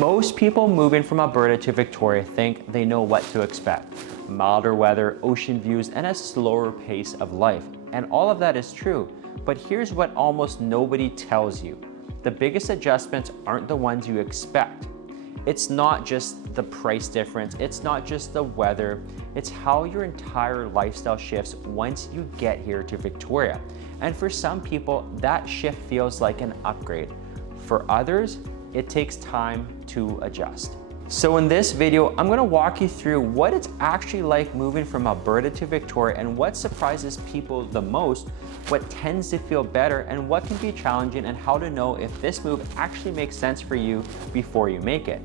Most people moving from Alberta to Victoria think they know what to expect. Milder weather, ocean views, and a slower pace of life. And all of that is true, but here's what almost nobody tells you. The biggest adjustments aren't the ones you expect. It's not just the price difference, it's not just the weather, it's how your entire lifestyle shifts once you get here to Victoria. And for some people, that shift feels like an upgrade. For others, it takes time to adjust. So in this video, I'm gonna walk you through what it's actually like moving from Alberta to Victoria and what surprises people the most, what tends to feel better, and what can be challenging, and how to know if this move actually makes sense for you before you make it.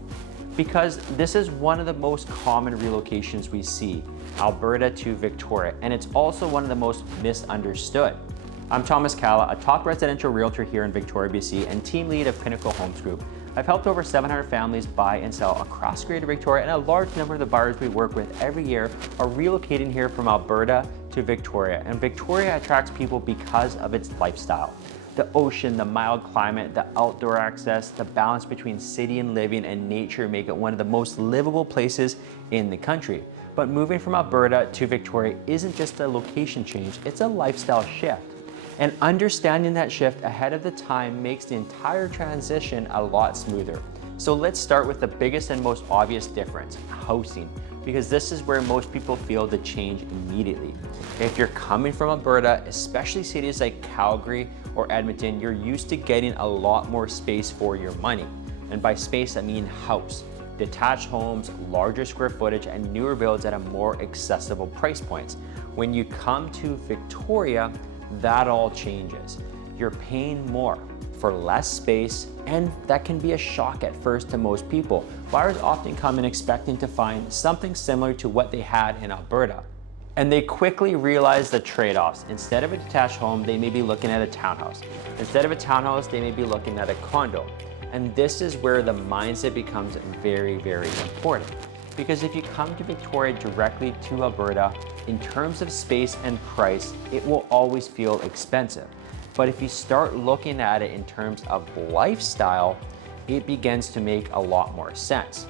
Because this is one of the most common relocations we see, Alberta to Victoria, and it's also one of the most misunderstood. I'm Thomas Calla, a top residential realtor here in Victoria, BC, and team lead of Pinnacle Homes Group. I've helped over 700 families buy and sell across Greater Victoria, and a large number of the buyers we work with every year are relocating here from Alberta to Victoria. And Victoria attracts people because of its lifestyle. The ocean, the mild climate, the outdoor access, the balance between city and living and nature make it one of the most livable places in the country. But moving from Alberta to Victoria isn't just a location change, it's a lifestyle shift. And understanding that shift ahead of the time makes the entire transition a lot smoother. So let's start with the biggest and most obvious difference, housing, because this is where most people feel the change immediately. If you're coming from Alberta, especially cities like Calgary or Edmonton, you're used to getting a lot more space for your money. And by space, I mean house. Detached homes, larger square footage, and newer builds at a more accessible price points. When you come to Victoria, that all changes. You're paying more for less space, and that can be a shock at first to most people. Buyers often come in expecting to find something similar to what they had in Alberta. And they quickly realize the trade-offs. Instead of a detached home, they may be looking at a townhouse. Instead of a townhouse, they may be looking at a condo. And this is where the mindset becomes very, very important. Because if you come to Victoria directly to Alberta, in terms of space and price, it will always feel expensive. But if you start looking at it in terms of lifestyle, it begins to make a lot more sense.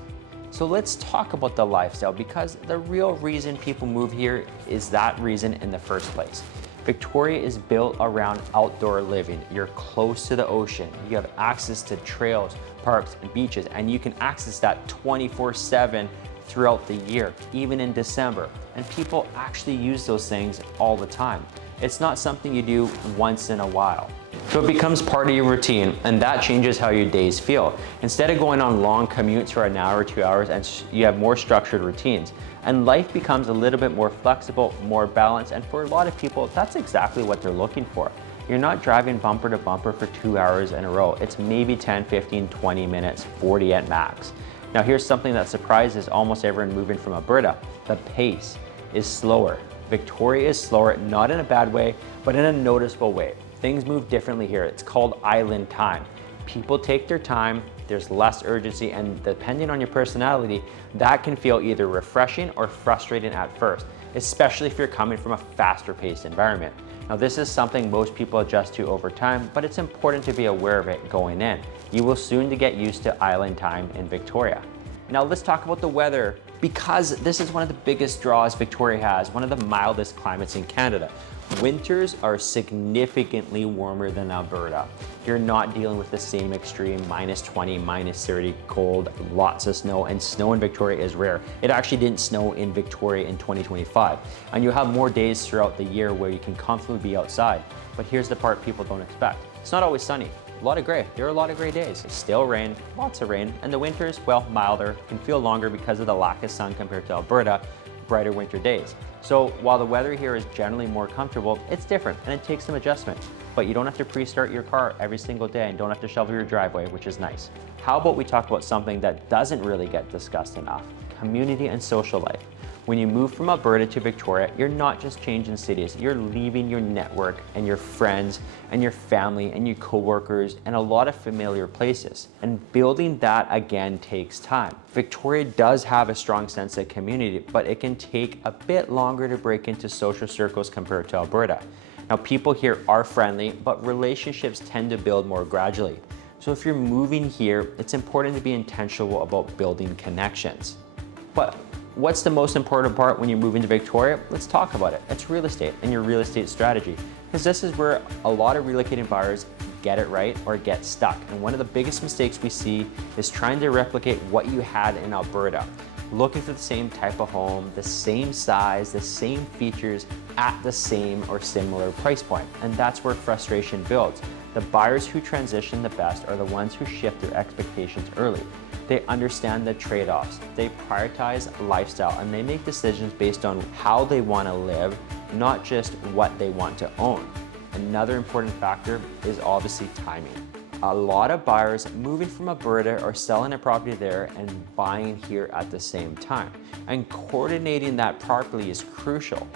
So let's talk about the lifestyle, because the real reason people move here is that reason in the first place. Victoria is built around outdoor living. You're close to the ocean. You have access to trails, parks, and beaches, and you can access that 24/7 throughout the year, even in December. And people actually use those things all the time. It's not something you do once in a while. So it becomes part of your routine, and that changes how your days feel. Instead of going on long commutes for an hour or 2 hours, and you have more structured routines. And life becomes a little bit more flexible, more balanced, and for a lot of people, that's exactly what they're looking for. You're not driving bumper to bumper for 2 hours in a row. It's maybe 10, 15, 20 minutes, 40 at max. Now here's something that surprises almost everyone moving from Alberta. The pace is slower. Victoria is slower, not in a bad way, but in a noticeable way. Things move differently here. It's called island time. People take their time, there's less urgency, and depending on your personality, that can feel either refreshing or frustrating at first, especially if you're coming from a faster paced environment. Now this is something most people adjust to over time, but it's important to be aware of it going in. You will soon get used to island time in Victoria. Now let's talk about the weather, because this is one of the biggest draws Victoria has, one of the mildest climates in Canada. Winters are significantly warmer than Alberta. You're not dealing with the same extreme -20, -30 cold, lots of snow, and snow in Victoria is rare. It actually didn't snow in Victoria in 2025. And you'll have more days throughout the year where you can comfortably be outside. But here's the part people don't expect. It's not always sunny. A lot of gray. There are a lot of gray days. Still rain, lots of rain, and the winters, well, milder, can feel longer because of the lack of sun compared to Alberta, brighter winter days. So while the weather here is generally more comfortable, it's different and it takes some adjustment. But you don't have to pre-start your car every single day and don't have to shovel your driveway, which is nice. How about we talk about something that doesn't really get discussed enough? Community and social life. When you move from Alberta to Victoria, you're not just changing cities, you're leaving your network and your friends and your family and your coworkers and a lot of familiar places. And building that again takes time. Victoria does have a strong sense of community, but it can take a bit longer to break into social circles compared to Alberta. Now, people here are friendly, but relationships tend to build more gradually. So if you're moving here, it's important to be intentional about building connections. But what's the most important part when you're moving to Victoria? Let's talk about it. It's real estate and your real estate strategy. Because this is where a lot of relocating buyers get it right or get stuck. And one of the biggest mistakes we see is trying to replicate what you had in Alberta. Looking for the same type of home, the same size, the same features at the same or similar price point. And that's where frustration builds. The buyers who transition the best are the ones who shift their expectations early. They understand the trade-offs, they prioritize lifestyle, and they make decisions based on how they want to live, not just what they want to own. Another important factor is obviously timing. A lot of buyers moving from Alberta are selling a property there and buying here at the same time. And coordinating that properly is crucial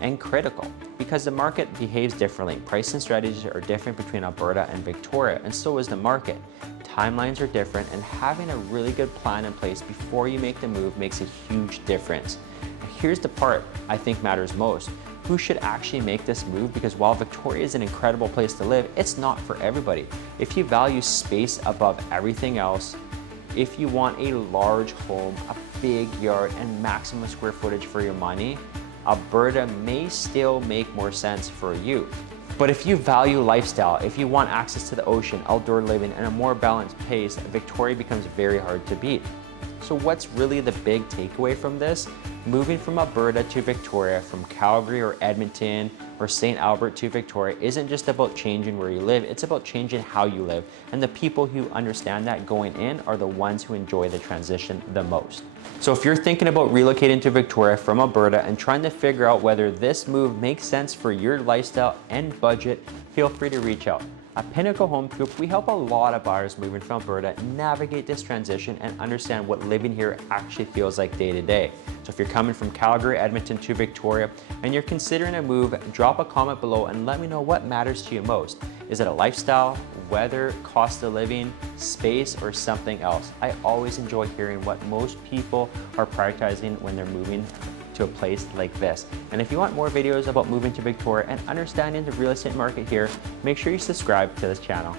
and critical because the market behaves differently. Pricing strategies are different between Alberta and Victoria, and so is the market. Timelines are different, and having a really good plan in place before you make the move makes a huge difference. Here's the part I think matters most. Who should actually make this move? Because while Victoria is an incredible place to live, it's not for everybody. If you value space above everything else, if you want a large home, a big yard, and maximum square footage for your money, Alberta may still make more sense for you. But if you value lifestyle, if you want access to the ocean, outdoor living, and a more balanced pace, Victoria becomes very hard to beat. So what's really the big takeaway from this? Moving from Alberta to Victoria, from Calgary or Edmonton or St. Albert to Victoria isn't just about changing where you live, it's about changing how you live. And the people who understand that going in are the ones who enjoy the transition the most. So if you're thinking about relocating to Victoria from Alberta and trying to figure out whether this move makes sense for your lifestyle and budget, feel free to reach out. At Pinnacle Home Group, we help a lot of buyers moving from Alberta navigate this transition and understand what living here actually feels like day to day. So if you're coming from Calgary, Edmonton to Victoria, and you're considering a move, drop a comment below and let me know what matters to you most. Is it a lifestyle, weather, cost of living, space, or something else? I always enjoy hearing what most people are prioritizing when they're moving to a place like this. And if you want more videos about moving to Victoria and understanding the real estate market here, make sure you subscribe to this channel.